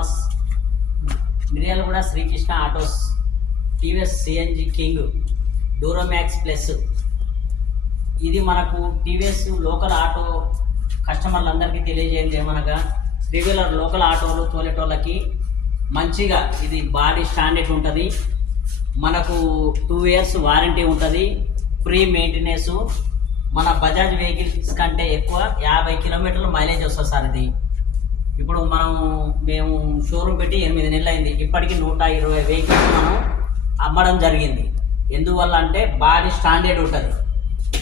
Customers, Miryalaguda Srikrishna autos TVS CNG king Duromax plus. ఇది మనకు TVS local auto కస్టమర్లందరికీ తెలియజేయండి ఏమనగా, రెగ్యులర్ లోకల్ ఆటోలు తోలేటోళ్ళకి మంచిగా ఇది బాడీ స్టాండర్డ్ ఉంటుంది. మనకు 2 years వారంటీ ఉంటుంది, ఫ్రీ మెయింటెనెన్స్. మన బజాజ్ వెహికల్స్ కంటే ఎక్కువ 50 kilometers మైలేజ్ వస్తుంది సార్. ఇది ఇప్పుడు మేము షోరూమ్ పెట్టి 8 నెలలు అయింది. ఇప్పటికీ 120 వెహికల్స్ మనం అమ్మడం జరిగింది. ఎందువల్ల అంటే బాడీ స్టాండర్డ్ ఉంటుంది.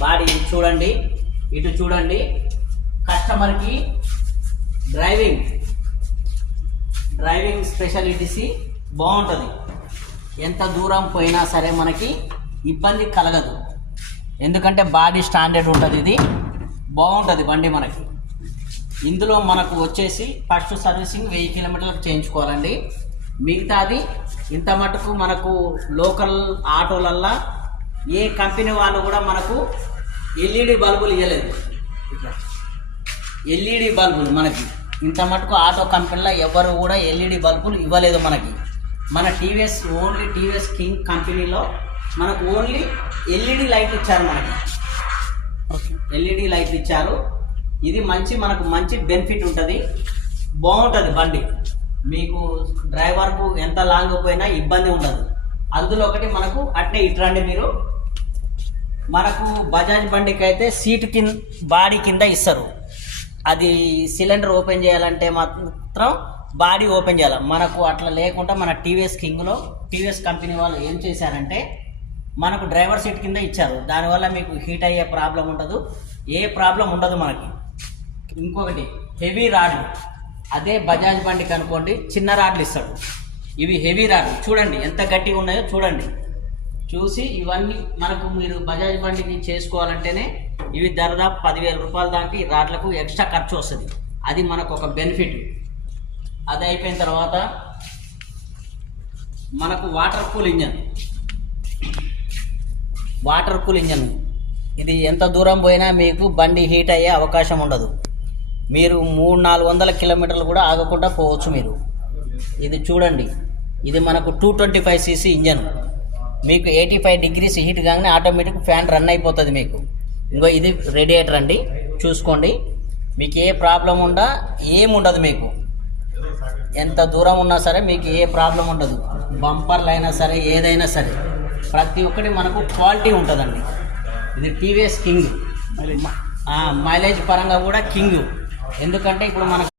బాడీ చూడండి, ఇటు చూడండి. కస్టమర్కి డ్రైవింగ్ స్పెషాలిటీస్ బాగుంటుంది. ఎంత దూరం పోయినా సరే మనకి ఇబ్బంది కలగదు, ఎందుకంటే బాడీ స్టాండర్డ్ ఉంటుంది. ఇది బాగుంటుంది బండి మనకి. ఇందులో మనకు వచ్చేసి ఫస్ట్ సర్వీసింగ్ 1000 kilometers చేయించుకోవాలండి. మిగతాది ఇంత మటుకు మనకు లోకల్ ఆటోలల్లా ఏ కంపెనీ వాళ్ళు కూడా మనకు ఎల్ఈడి బల్బులు ఇవ్వలేదు. ఎల్ఈడి బల్బులు మనకి ఇంత మటుకు ఆటో కంపెనీలో ఎవరు కూడా ఎల్ఈడి బల్బులు ఇవ్వలేదు మనకి. మన ఓన్లీ టీవీఎస్ కింగ్ కంపెనీలో మనకు ఓన్లీ ఎల్ఈడి లైట్లు ఇచ్చారు. మనకి ఎల్ఈడి లైట్లు ఇచ్చారు. ఇది మనకు మంచి బెనిఫిట్ ఉంటుంది, బాగుంటుంది బండి. మీకు డ్రైవర్కు ఎంత లాంగ్ పోయినా ఇబ్బంది ఉండదు. అందులో ఒకటి మనకు అట్నే ఇట్రండి మీరు. మనకు బజాజ్ బండికి అయితే సీట్ కింద బాడీ కింద ఇస్తారు. అది సిలిండర్ ఓపెన్ చేయాలంటే మాత్రం బాడీ ఓపెన్ చేయాలి. మనకు అట్లా లేకుండా మన టీవీఎస్ కంపెనీ వాళ్ళు ఏం చేశారంటే మనకు డ్రైవర్ సీట్ కింద ఇచ్చారు. దానివల్ల మీకు హీట్ అయ్యే ప్రాబ్లం ఉండదు, ఏ ప్రాబ్లం ఉండదు మనకి. ఇంకొకటి హెవీ రాడ్లు, అదే బజాజ్ బండికి అనుకోండి చిన్న రాడ్లు ఇస్తాడు. ఇవి హెవీ రాడ్లు చూడండి ఎంత గట్టిగా ఉన్నాయో చూడండి. చూసి ఇవన్నీ మనకు మీరు బజాజ్ బండికి చేసుకోవాలంటేనే ఇవి దాదాపు 10,000 రూపాయల దాకా ఈ రాడ్లకు ఎక్స్ట్రా ఖర్చు వస్తుంది. అది మనకు ఒక బెనిఫిట్. అది అయిపోయిన తర్వాత మనకు వాటర్ కూల్ ఇంజన్. ఇది ఎంత దూరం పోయినా మీకు బండి హీట్ అయ్యే అవకాశం ఉండదు. మీరు 300-400 kilometers కూడా ఆగకుండా పోవచ్చు మీరు. ఇది చూడండి, ఇది మనకు 225cc ఇంజన్. మీకు 85 degrees హీట్ కాగానే ఆటోమేటిక్ ఫ్యాన్ రన్ అయిపోతుంది మీకు. ఇంకో ఇది రేడియేటర్ అండి, చూసుకోండి. మీకు ఏ ప్రాబ్లం ఏముండదు మీకు. ఎంత దూరం ఉన్నా సరే మీకు ఏ ప్రాబ్లం ఉండదు. బంపర్లు అయినా సరే ఏదైనా సరే ప్రతి ఒక్కటి మనకు క్వాలిటీ ఉంటుందండి. ఇది టీవీఎస్ కింగ్. మైలేజ్ పరంగా కూడా కింగ్. ఎందుకంటే ఇప్పుడు మనకు